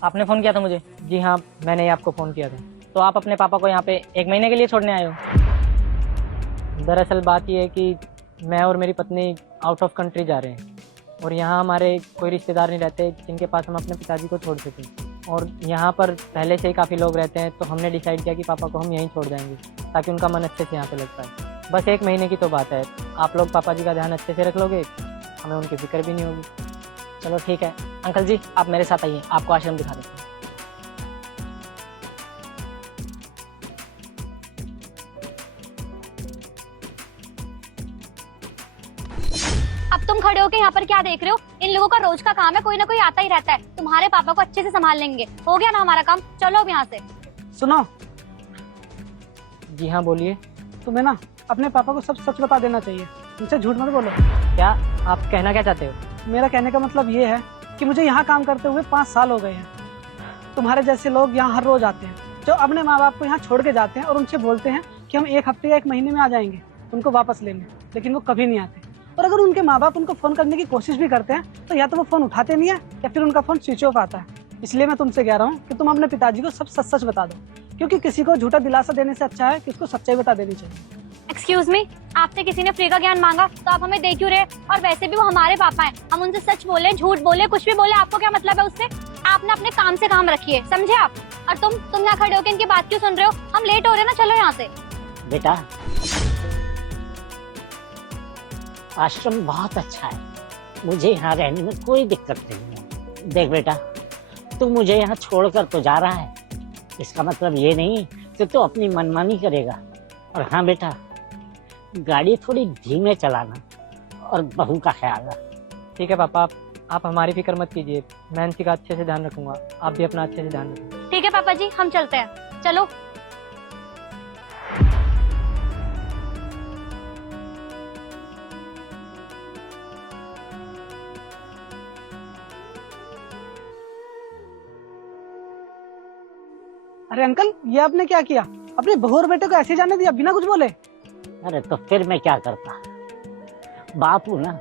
आपने फ़ोन किया था मुझे? जी हाँ, मैंने ही आपको फ़ोन किया था। तो आप अपने पापा को यहाँ पे 1 महीने के लिए छोड़ने आए हो? दरअसल बात ये है कि मैं और मेरी पत्नी आउट ऑफ कंट्री जा रहे हैं और यहाँ हमारे कोई रिश्तेदार नहीं रहते जिनके पास हम अपने पिताजी को छोड़ सकें। और यहाँ पर पहले से ही काफ़ी लोग रहते हैं, तो हमने डिसाइड किया कि पापा को हम यहीं छोड़ जाएँगे ताकि उनका मन अच्छे से यहाँ पे लग पाए। बस 1 महीने की तो बात है। आप लोग पापा जी का ध्यान अच्छे से रख लोगे, हमें उनकी फ़िक्र भी नहीं होगी। चलो ठीक है। अंकल जी, आप मेरे साथ आइए, आपको आश्रम दिखा देता हूँ। अब तुम खड़े होके यहाँ पर क्या देख रहे हो? इन लोगों का रोज का काम है, कोई ना कोई आता ही रहता है। तुम्हारे पापा को अच्छे से संभाल लेंगे। हो गया ना हमारा काम, चलो अब यहाँ से। सुनो, जी हाँ, बोलिए। तुम्हें ना अपने पापा को सब सच बता देना चाहिए, उनसे झूठ मत बोलो। क्या आप कहना क्या चाहते हो? मेरा कहने का मतलब ये है कि मुझे यहाँ काम करते हुए 5 साल हो गए हैं। तुम्हारे जैसे लोग यहाँ हर रोज आते हैं, जो अपने माँ बाप को यहाँ छोड़ के जाते हैं और उनसे बोलते हैं कि हम 1 हफ्ते या 1 महीने में आ जाएंगे उनको वापस लेने, लेकिन वो कभी नहीं आते। और अगर उनके माँ बाप उनको फ़ोन करने की कोशिश भी करते हैं तो या तो वो फ़ोन उठाते नहीं है या फिर उनका फ़ोन स्विच ऑफ आता है। इसलिए मैं तुमसे कह रहा हूँ कि तुम अपने पिताजी को सब सच सच बता दो, क्योंकि किसी को झूठा दिलासा देने से अच्छा है कि उसको सच्चाई बता देनी चाहिए। एक्सक्यूज मी, आपसे किसी ने फ्री का ज्ञान मांगा तो आप हमें दे क्यों रहे? और वैसे भी वो हमारे पापा हैं, हम उनसे सच बोले, झूठ बोले, कुछ भी बोले, आपको क्या मतलब है उससे? आपने अपने काम से काम रखिए, समझे आप? और तुम यहाँ खड़े होकर इनकी बात क्यों सुन रहे हो? हम लेट हो रहे हैं ना, चलो यहाँ से। बेटा, आश्रम बहुत अच्छा है, मुझे यहाँ रहने में कोई दिक्कत नहीं है। देख बेटा, तू मुझे यहाँ छोड़कर तो जा रहा है, इसका मतलब ये नहीं कि तू अपनी मनमानी करेगा। और हाँ बेटा, गाड़ी थोड़ी धीमे चलाना और बहू का ख्याल रख। ठीक है पापा, आप हमारी फिक्र मत कीजिए, मैं इनसी का अच्छे से ध्यान रखूंगा। आप भी अपना अच्छे से ध्यान रखें। ठीक है पापा जी, हम चलते हैं, चलो। अरे अंकल, ये आपने क्या किया? अपने बहू और बेटे को ऐसे जाने दिया बिना कुछ बोले? अरे तो फिर मैं क्या करता, बाप हूं ना,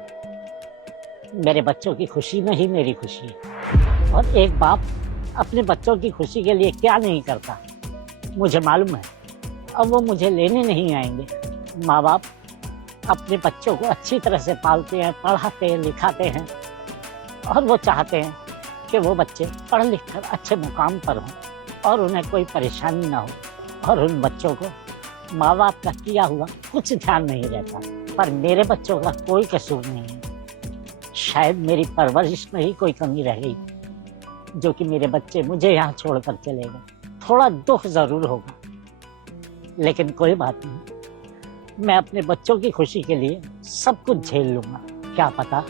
मेरे बच्चों की खुशी में ही मेरी खुशी है। और एक बाप अपने बच्चों की खुशी के लिए क्या नहीं करता, मुझे मालूम है। अब वो मुझे लेने नहीं आएंगे। माँ बाप अपने बच्चों को अच्छी तरह से पालते हैं, पढ़ाते हैं, लिखाते हैं, और वो चाहते हैं कि वो बच्चे पढ़ लिख कर अच्छे मुकाम पर हों और उन्हें कोई परेशानी ना हो। और उन बच्चों को माँ बाप का किया हुआ कुछ ध्यान नहीं रहता। पर मेरे बच्चों का कोई कसूर नहीं है। शायद मेरी परवरिश में ही कोई कमी रह गई, जो कि मेरे बच्चे मुझे यहाँ छोड़कर चले गए। थोड़ा दुख जरूर होगा, लेकिन कोई बात नहीं, मैं अपने बच्चों की खुशी के लिए सब कुछ झेल लूंगा। क्या पता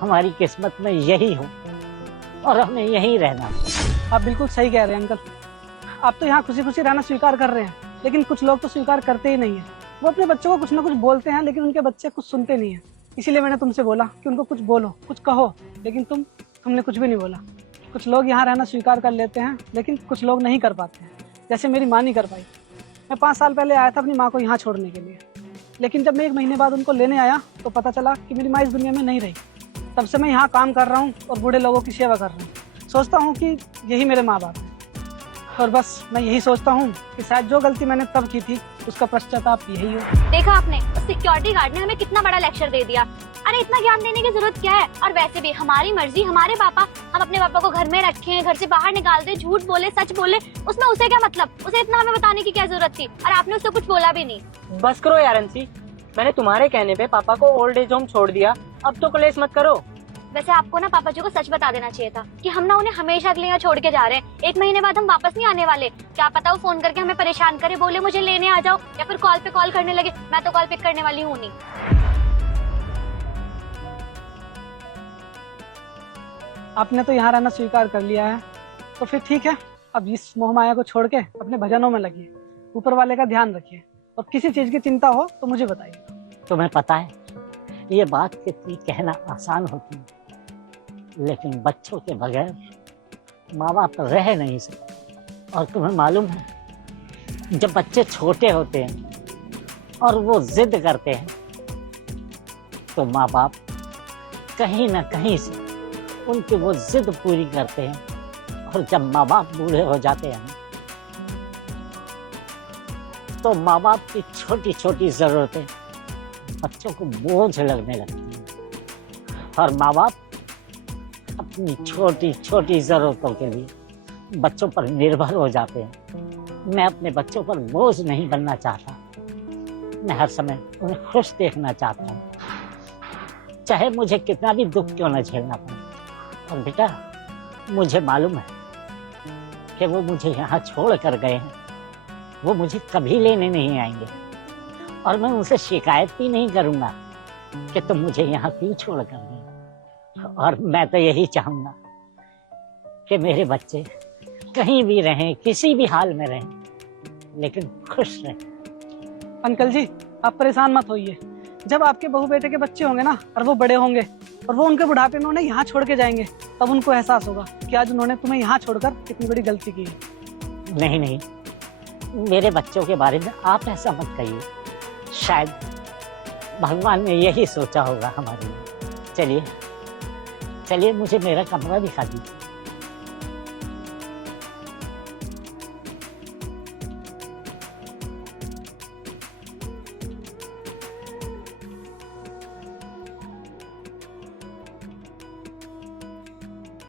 हमारी किस्मत में यही हो और हमें यहीं रहना। आप बिल्कुल सही कह रहे हैं अंकल। आप तो यहाँ खुशी खुशी रहना स्वीकार कर रहे हैं, लेकिन कुछ लोग तो स्वीकार करते ही नहीं है। वो अपने बच्चों को कुछ ना कुछ बोलते हैं, लेकिन उनके बच्चे कुछ सुनते नहीं है। इसीलिए मैंने तुमसे बोला कि उनको कुछ बोलो, कुछ कहो, लेकिन तुमने कुछ भी नहीं बोला। कुछ लोग यहाँ रहना स्वीकार कर लेते हैं, लेकिन कुछ लोग नहीं कर पाते हैं। जैसे मेरी माँ नहीं कर पाई। मैं 5 साल पहले आया था अपनी माँ को यहाँ छोड़ने के लिए, लेकिन जब मैं 1 महीने बाद उनको लेने आया तो पता चला कि मेरी माँ इस दुनिया में नहीं रही। तब से मैं यहाँ काम कर रहा हूँ और बूढ़े लोगों की सेवा कर रहा हूँ। सोचता हूँ कि यही मेरे माँ बाप हैं, और बस मैं यही सोचता हूँ कि शायद जो गलती मैंने तब की थी उसका पश्चाताप यही हो। देखा आपने, उस सिक्योरिटी गार्ड ने हमें कितना बड़ा लेक्चर दे दिया। अरे इतना ज्ञान देने की जरूरत क्या है? और वैसे भी हमारी मर्जी, हमारे पापा, हम अपने पापा को घर में रखें, घर से बाहर निकाल दे, झूठ बोले, सच बोले, उसमें उसे क्या मतलब? उसे इतना हमें बताने की क्या जरूरत थी? और आपने उससे कुछ बोला भी नहीं। बस करो यार अंशी, मैंने तुम्हारे कहने पे पापा को ओल्ड एज होम छोड़ दिया, अब तो कलेश मत करो। वैसे आपको ना पापा जी को सच बता देना चाहिए था कि हम ना उन्हें हमेशा के लिए यहाँ छोड़ के जा रहे हैं। 1 महीने बाद हम वापस नहीं आने वाले। क्या पता वो फोन करके हमें परेशान करे, बोले मुझे लेने आ जाओ, या फिर कॉल पे कॉल करने लगे। मैं तो कॉल पिक करने वाली हूँ नहीं। आपने तो यहाँ रहना स्वीकार कर लिया है, तो फिर ठीक है। अब इस मोह माया को छोड़ के अपने भजनों में लगिए, ऊपर वाले का ध्यान रखिए, और किसी चीज की चिंता हो तो मुझे बताइए। तुम्हें पता है, ये बात कितनी कहना आसान होती है, लेकिन बच्चों के बगैर माँ बाप रह नहीं सकते। और तुम्हें मालूम है, जब बच्चे छोटे होते हैं और वो जिद करते हैं, तो माँ बाप कहीं ना कहीं से उनकी वो जिद पूरी करते हैं और जब माँ बाप बूढ़े हो जाते हैं तो माँ बाप की छोटी छोटी जरूरतें बच्चों को बोझ लगने लगती हैं और माँ बाप अपनी छोटी छोटी जरूरतों के लिए बच्चों पर निर्भर हो जाते हैं। मैं अपने बच्चों पर बोझ नहीं बनना चाहता। मैं हर समय उन्हें खुश देखना चाहता हूँ, चाहे मुझे कितना भी दुख क्यों न झेलना पड़े। और बेटा, मुझे मालूम है कि वो मुझे यहाँ छोड़ कर गए हैं, वो मुझे कभी लेने नहीं आएंगे और मैं उनसे शिकायत भी नहीं करूँगा कि तुम मुझे यहाँ क्यों छोड़ कर गए। और मैं तो यही चाहूँगा कि मेरे बच्चे कहीं भी रहें, किसी भी हाल में रहें, लेकिन खुश रहें। अंकल जी, आप परेशान मत होइए। जब आपके बहू बेटे के बच्चे होंगे ना और वो बड़े होंगे और वो उनके बुढ़ापे में उन्हें यहाँ छोड़ के जाएंगे, तब उनको एहसास होगा कि आज उन्होंने तुम्हें यहाँ छोड़कर कितनी बड़ी गलती की है। नहीं नहीं, मेरे बच्चों के बारे में आप ऐसा मत कहिए। शायद भगवान ने यही सोचा होगा हमारे लिए। चलिए चलिए, मुझे मेरा कमरा दिखा दीजिए।